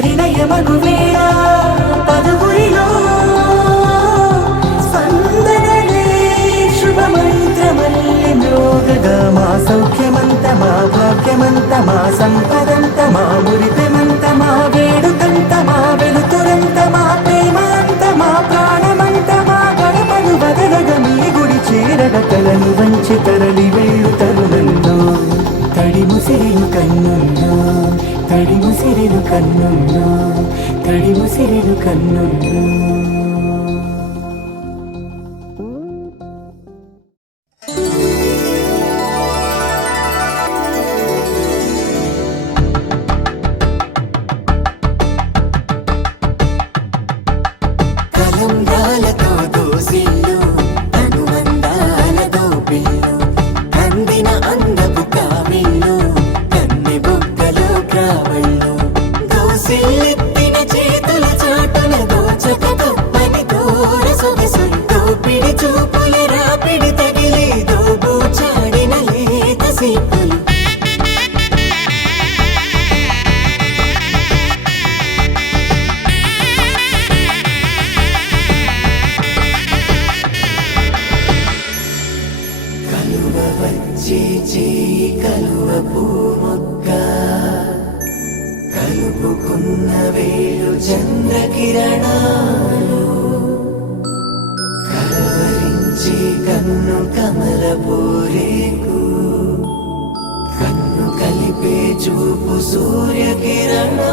పరిణయమగు వేళ పదవురిలో స్పందనలే శుభమంత్రమల్లి మ్రోగగా మా సౌఖ్యమంత మా భాగ్యమంత మా సంపదంత మా మురిపెమంత మా వేడుకంత మా వెలుతురంత మా ప్రేమంత మా ప్రాణమంత మా గడపను బదలగ మీ గుడి చేరగ తలను వంచి తరలి వెళ్ళు తరుణంలో తడి ముసిరిలు కన్నుల్లో తడి ముసిరిలు కన్నుల్లో తడి ముసిరిలు కన్నుల్లో కలంబ్రాలతో దోసిల్లు అనుబంధాలతో పిల్లు అందిన అందపు కావిళ్ళు కన్నె బొగ్గలో క్రావళ్ళు దోసిల్లెత్తిన చేతుల చాటున దోచక తప్పని దూర సొగసులు దోపిడి చూపుల రాపిడి తగిలి దోబూచాడిన లేత సీపులు కలువ పూమొక్క కలుపుకున్న వేలు చంద్రకిరణాలు కలవరించి కన్ను కమల పూరేకు కన్ను కలిపే చూపు సూర్యకిరణాలు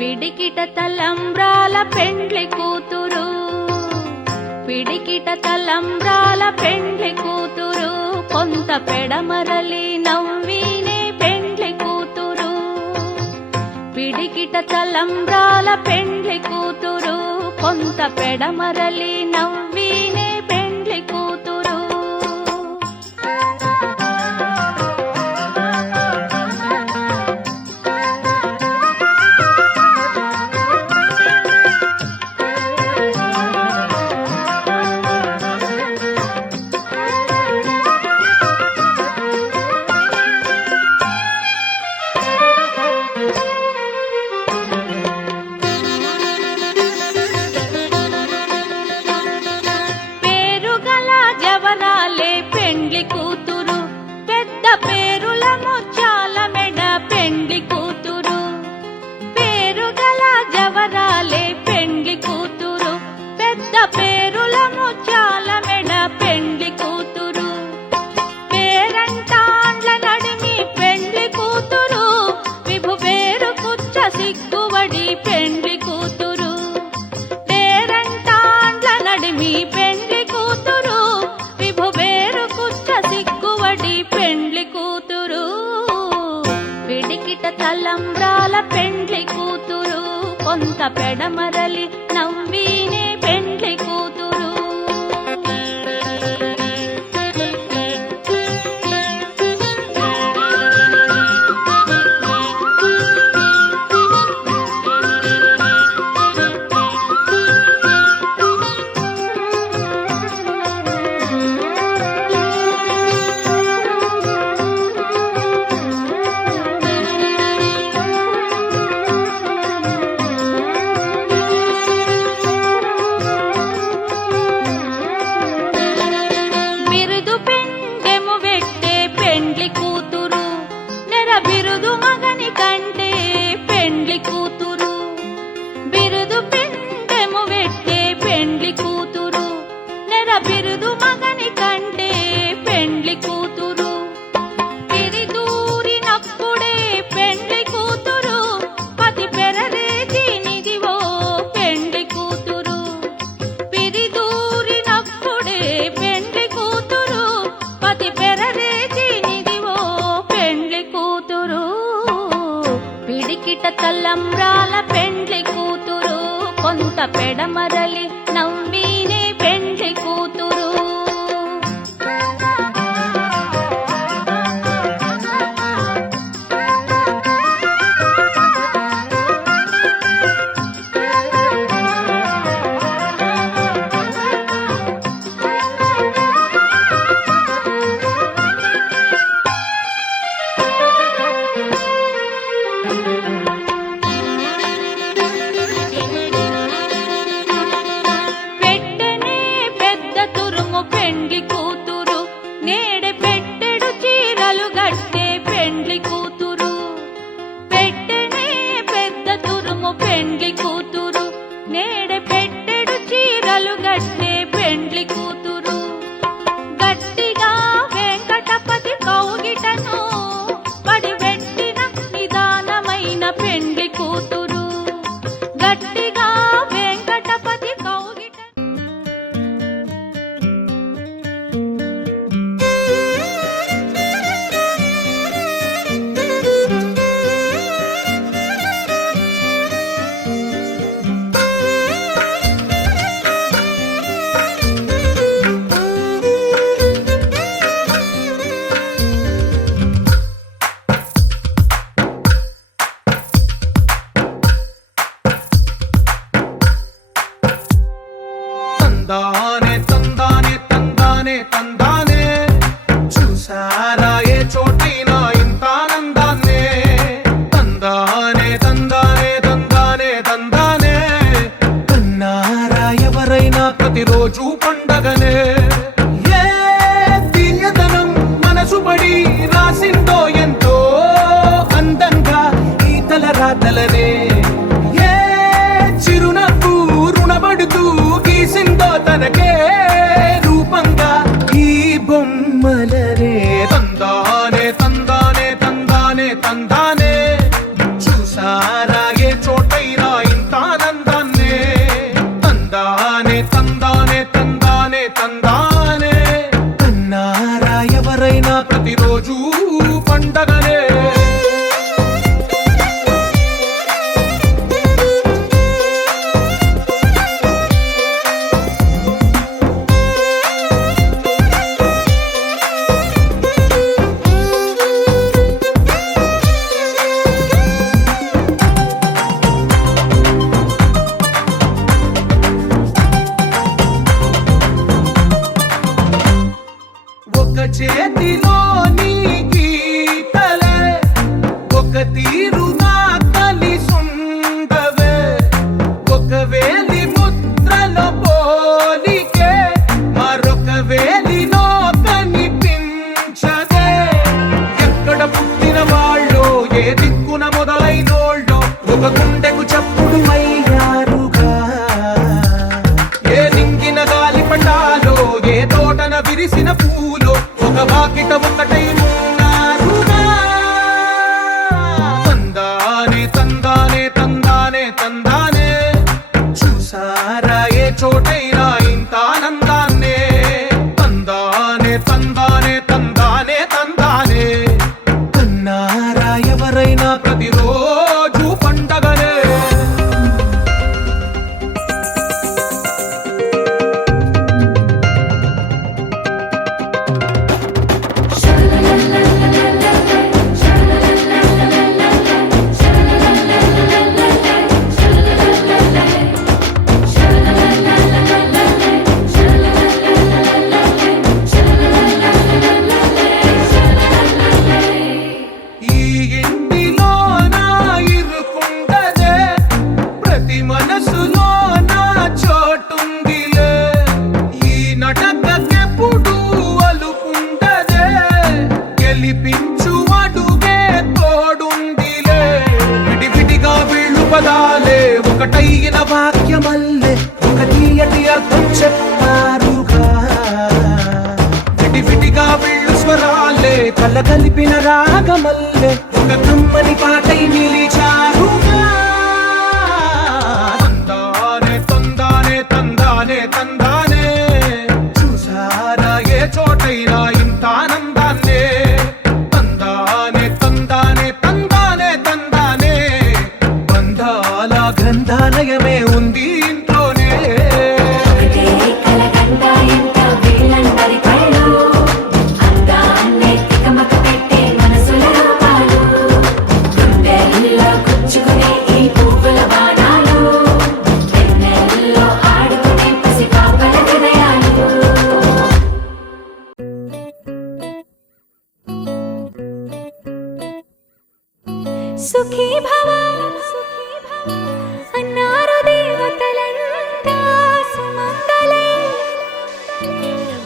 పిడికిట తలంబ్రాల పెండ్లి కూతురు పిడికిట తలంబ్రాల పెండ్లి కూతురు కొంత పెడమరలి నవ్వినే పెండ్లి కూతురు పిడికిట తలంబ్రాల పెండ్లి కూతురు కొంత పెడమరలి నవ్వినే పెండ్లి కూతురు తలంబ్రాల పెండ్లి కూతురు కొంత పెడమరలి నవ్వినే పెండ్లి కూతురు పిడికిట తలంబ్రాల పెండ్లి కూతురు కొంత పెడమరలి నవ్వీనే పెండ్లి కూతురు. తందానే తందానే తందానే తందానే చూసారా ఏ చోటైనా ఇంత ఆనందాన్నే. తందానే తందానే తందానే తందానే కన్నారా ఎవరైనా ప్రతిరోజు పండగనే. ఏ తీయదనం మనసు పడి రాసిందో ఎంతో అందంగా ఈ తలరాతలనే. ఏ చిరునవ్వు రుణపడుతూ గీసిందో తనకే రూపంగా ఈ బొమ్మలనే. తందానే తందానే తందానే తందానే చూసారా ఏ చోటైనా ఇంత ఆనందాన్నే. తందానే తందానే తందానే తందానే కన్నారా ఎవరైనా ప్రతిరోజు పండగనే. ఒక చేతిలో నీ గీతలే ఒక తీరుగా కలిసుండవే. ఒక వేలి ముద్రల పోలికే మరొక వేలిలో కనిపించదే. ఎక్కడ పుట్టిన వాళ్ళో ఏ దిక్కున మొదలైనోళ్ళో ఒక గుండెకు చప్పుడు అయ్యారుగా. ఏ నింగిన గాలి పటాలో ఏ తోటన విరిసిన పూలో ఒక వాకిట ఒకటై ఉన్నారుగా. తందానే తందానే తందానే తందానే చూసారా ఏ చోటైనా ఇంత ఆనందాన్నే. తందానే తందానే తందానే తందానే కన్నారా ఎవరైనా ప్రతిరోజు పండగనే. ఈ ఇంటిలో నా ఇరుకుండదే ప్రతి మనసులో నా చోటుందిలే. ఈ నటకెప్పుడు అలుకుండదే గెలిపించు అడుగే తోడుందిలే. విడివిడిగా వీళ్ళు పదాలే ఒకటైన వాక్యమల్లే ఒక తీయటి అర్థం చెప్పారుగా. విడివిడిగా వీళ్ళు స్వరాలే కల కలిపిన రాగమల్లే ఒక కమ్మని పాటై నిలిచారుగా. తందానే తందానే తందానే తందానే చూసారా ఏ చోటైనా ఇంత ఆనందాన్నే. తందానే తందానే తందానే తందానే గ్రంథాలయమే ఉంది ఇంట్లోనే. ఒకటే కలగంట ఎంత వీళ్ళందరి కళ్ళు అందాన్నే తికమక పెట్టే మనసుల రూపాలు గుండెల్లో గుచ్చుకునే ఈ పువ్వుల బాణాలు వెన్నెల్లో ఆడుకునే పసిపాపల హృదయాలు. సుఖీ భవ అన్నారు దేవతలంతా సుమంగళే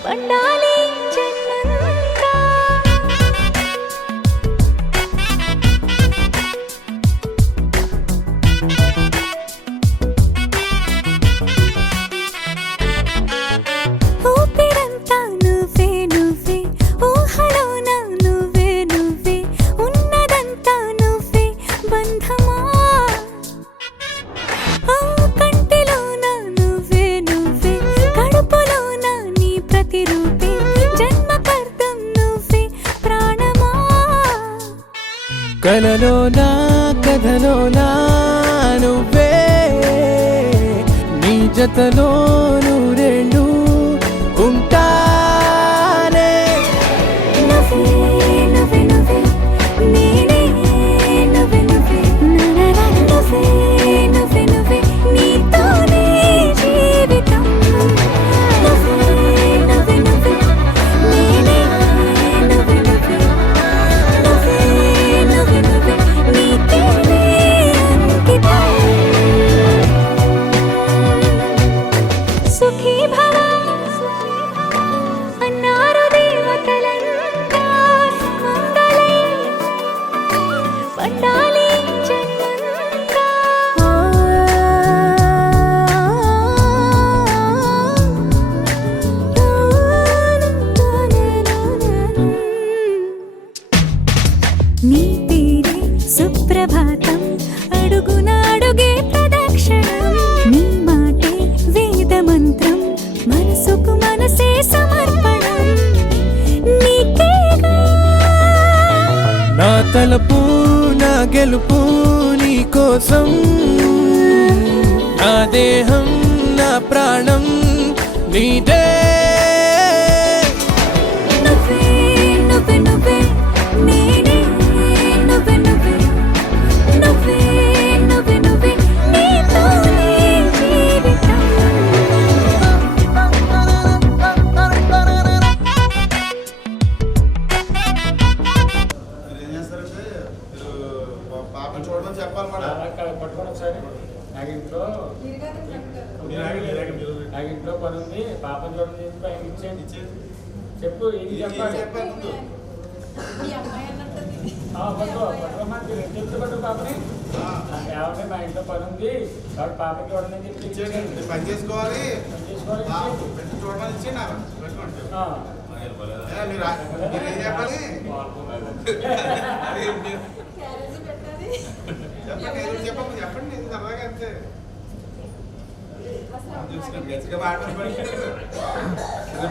పండాలి జన్మంతా. ఊపిరంతా నువ్వే నువ్వే ఊహలోన నువ్వే నువ్వే ఉన్నదంతా నువ్వే బంధమా. ఆ కంటిలోన నువ్వే నువ్వే కడుపులోన నీ ప్రతిరూపే జన్మకర్తం నువ్వే ప్రాణమా. కలలోనా కథలోనా నువ్వే నీ జతలో నూరేళ్ళు ఉంటానే. నువ్వే నువ్వే నువ్వే నేనే నువ్వే నువ్వే నననా నువ్వే నువ్వే నువ్వే నీతోనే జీవితం. నువ్వే నువ్వే నువ్వే నేనే నువ్వే నువ్వే నువ్వే నువ్వే నువ్వే నీకేనే అంకితం. సుఖీ భవ అన్నారు దేవతలంతా సుమంగళే పండాలి జన్మంతా. నీ పేరే సుప్రభాతం అడుగునాడుగే ప్రదక్షిణం. నీ మాటే వేదమంత్రం మనసుకు మనసే సమర్పణం. నీకేగా నా తలపు నా గెలుపు నీ కోసం నా దేహం నా ప్రాణం నీదే. నువ్వే నువ్వే నువ్వే నేనే నువ్వే నువ్వే నువ్వే నువ్వే నువ్వే నీతోనే జీవితం. ఏం చేస్తారంటే పాపం చూడమని చెప్పాలి మేడం. పట్టుకొని ఒకసారి నాకు ఇంట్లో పని ఉంది పాపం చూడండి చెప్పి ఆయన ఇచ్చేయండి చెప్పు ఇది చెప్పాలి చెప్పాలి ముందు. పట్టుకోమంటే చెప్తే పట్టు పాపని ఏమంటే మా ఇంట్లో పని ఉంది కాబట్టి పాపకి చూడండి అని చెప్పి ఇచ్చేయండి. ఇచ్చేయండి మీరు పని చేసుకోవాలి. తీసుకోవాలి పెట్టి చూడమని ఇచ్చేయండి నాకు పెట్టుకోండి. ఆ. మీరు ఏం చెప్పాలి చెప్పండి. ఏదో చెప్పండి చెప్పండి ఇది సరదాగా అంతే. గచ్చిగా మాట్లాడబడి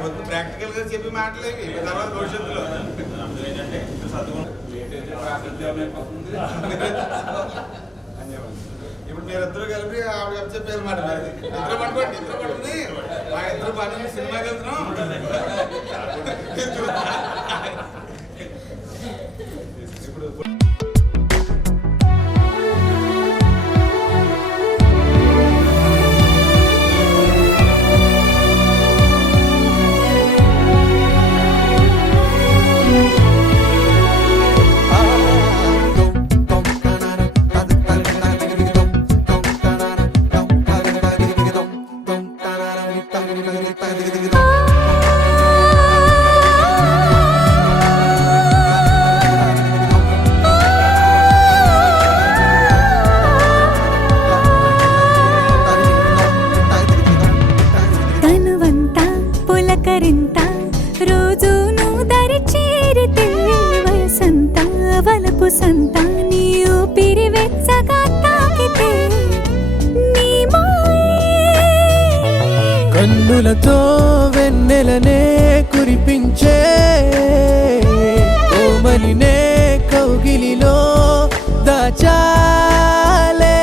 మొత్తం ప్రాక్టికల్ గా చెప్పి మాటలేవి తర్వాత భవిష్యత్తులో ఇప్పుడు మీరిద్దరు కలిపి ఆవిడ చెప్పారు మాట ఇద్దరు పట్టుకోండి. ఇద్దరు పట్టుకుని మా ఇద్దరు పని సినిమాకి వెళ్తున్నాం. ఇప్పుడు తనువంతా పులకరింత రోజు నువ్వు దరి చేరితే వయసంతా వలపు సంత నీ ఊపిరి వెచ్చగా తాకితే నీ కన్నులతో వెన్నెలనే కురిపించే కోమలినే కౌగిలిలో దాచాలే.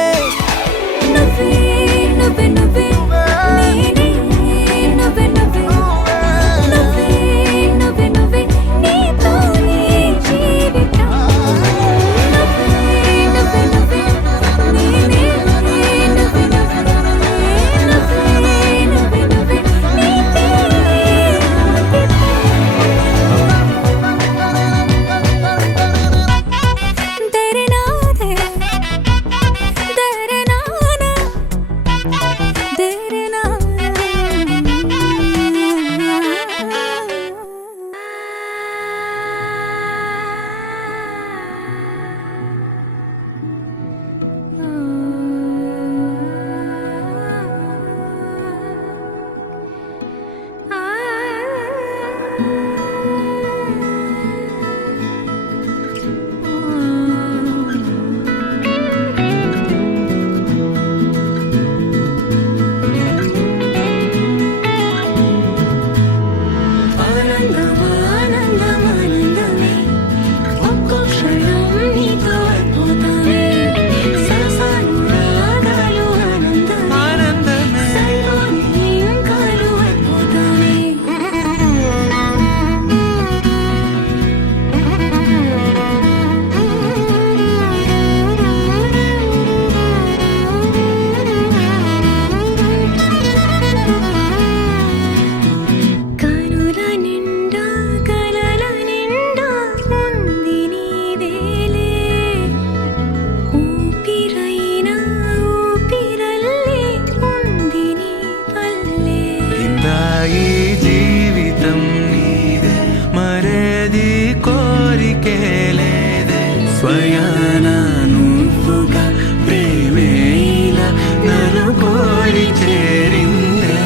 దరి చేరిందే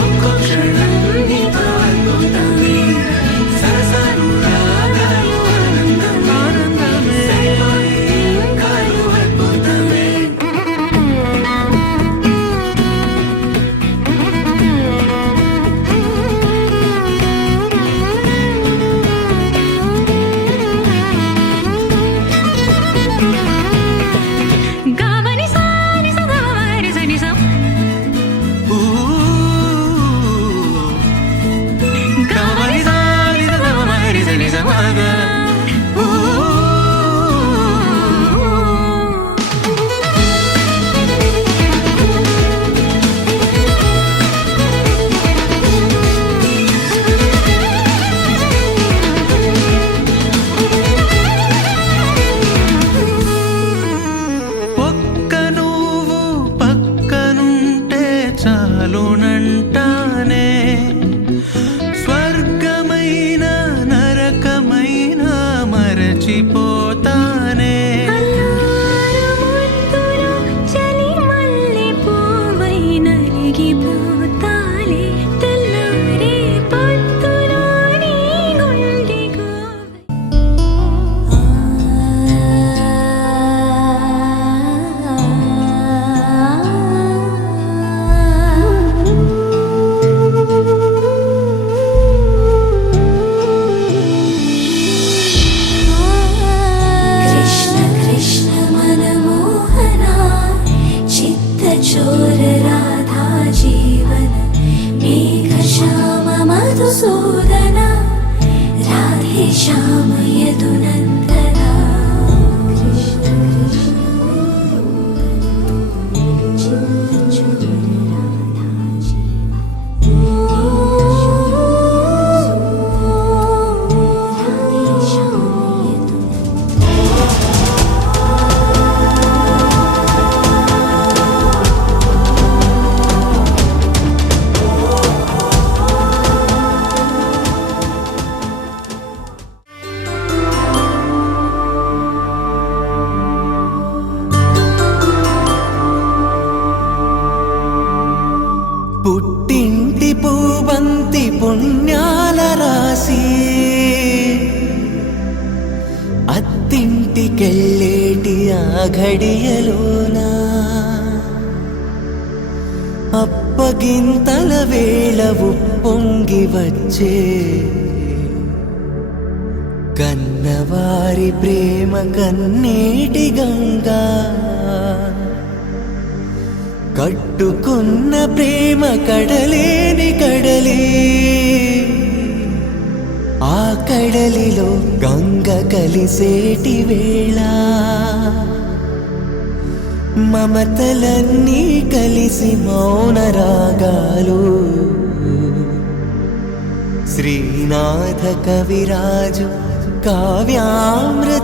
ఒక్కో క్షణం నీతో అద్భుతమే సరసాలు రాగాలు ఆనందమే కాలు అద్భుతమే గావని సాని సగవారి సని సం కావలి సారి సగమరి సని సమాగా ఒక్క నువ్వు పక్కనుంటే చాలునంటానే స్వర్గమైన నరకమైన మరచిపోతానే ముద్దులో చలి మల్లె పువ్వై నలిగిపోతాలే తెల్లారే పొద్దులో నీ గుండె కృష్ణ కృష్ణ మనమోహన చిత్తచోర రాధా జీవన మేఘ శ్యామ మధుసూదన రాధే శ్యామ యదునందన కృష్ణ కృష్ణ చిత్తచోర రాధా పుట్టింటి పూబంతి పుణ్యాల రాసి అత్తింటికెళ్ళేటి ఆ ఘడియలోనా అప్పగింతల వేళ ఉప్పొంగి వచ్చే కన్నవారి ప్రేమ కన్నీటి గంగా కట్టుకున్న ప్రేమ కడలేని కడలి ఆ కడలిలో గంగ కలిసేటి వేళ మమతలన్నీ కలిసి మౌన రాగాలు శ్రీనాథ కవిరాజు కావ్యామృతాలు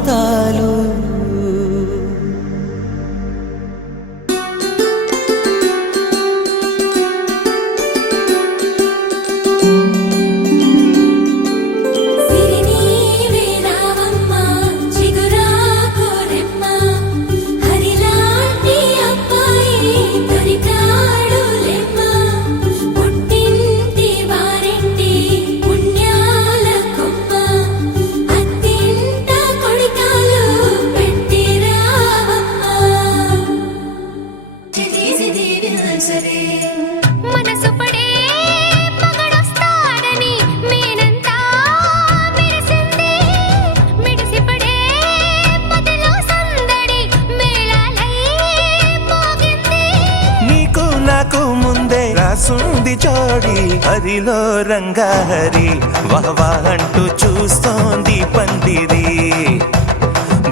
మనసు పడే మగడొస్తాడని మేనంతా మెరిసింది మిడిసి పడే మదిలో సందడి మేళాలై మోగింది నీకు నాకు ముందే రాసుంది జోడి హరిలో రంగాహరి వహవా అంటూ చూస్తోంది పందిరి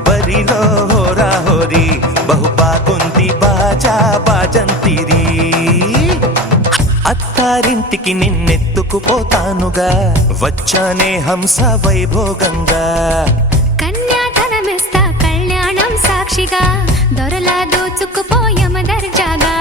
బరిలో హోరా హోరి బహుబాగుంది బాజా బాజంతిరి అత్తారింటికి నిన్నెత్తుకుపోతానుగా వచ్చానే హంస వైభోగంగా కన్యాధనమిస్తా కళ్యాణం సాక్షిగా దొరలా దోచుకుపోయమ దర్జాగా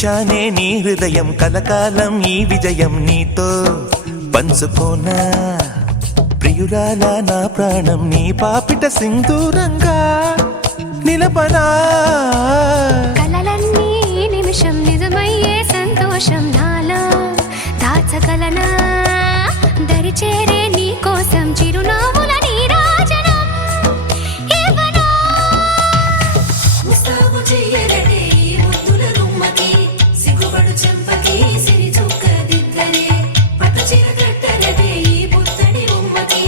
గెలిచానే నీ హృదయం కలకాలం ఈ విజయం నీతో పంచుకోనా ప్రియురాల నా ప్రాణం నీ పాపిట సింధూరంగా నిలపనా కలలన్నీ నిమిషం నిజమయ్యే సంతోషం నాలో దాచగలనా దరిచేరే నీ కోసం చిరునవ్వుల నీరాజనం ఇవ్వనా ముస్తాబు చెయ్యరటే ఈ ముద్దుల గుమ్మకి సిగ్గుపడు చెంపకి సిరి చుక్క దిద్దలే పట్టు చీర కట్టరటే ఈ పుత్తడి ఉమ్మకి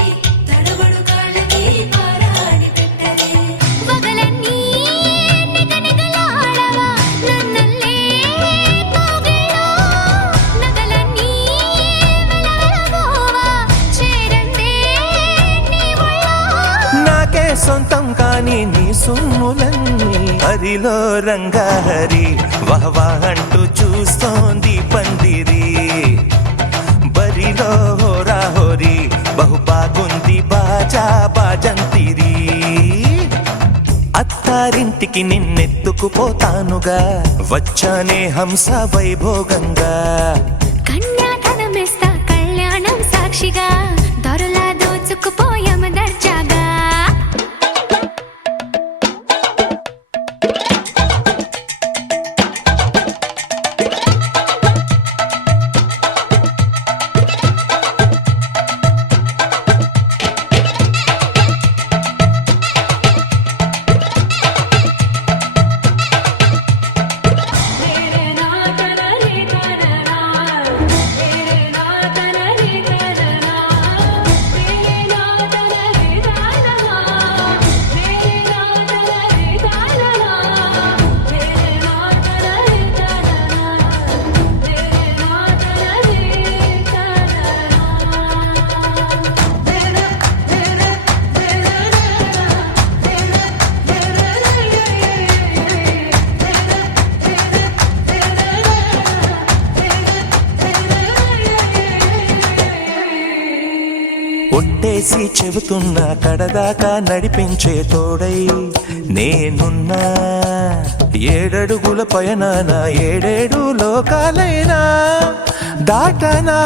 తడబడు కాళ్ళకి పారాడి పెట్టలే వగలన్నీ నిగనిగలాడవా నన్నల్లే కోగిలో నగలన్నీ వెలవెలబోవా చేరందే నీ ఒళ్ళో నాకే సొంతం కాని నీ సొమ్ములన్నీ హరిలో రంగాహరి వహవా అంటూ చూస్తోంది పందిరి బరిలో హోరా హోరి బహు బాగుంది బాజా బాజంతిరి అత్తారింటికి నిన్నెత్తుకుపోతానుగా వచ్చానే హంస వైభోగంగా కన్యాధనమిస్తా కళ్యాణం సాక్షిగా దొరలా దోచుకుపోయామ దర్జాగా ఒట్టేసి చెబుతున్నా కడదాకా నడిపించే తోడై నేనున్నా ఏడడుగుల పయనాన ఏడేడు లోకాలైనా దాటనా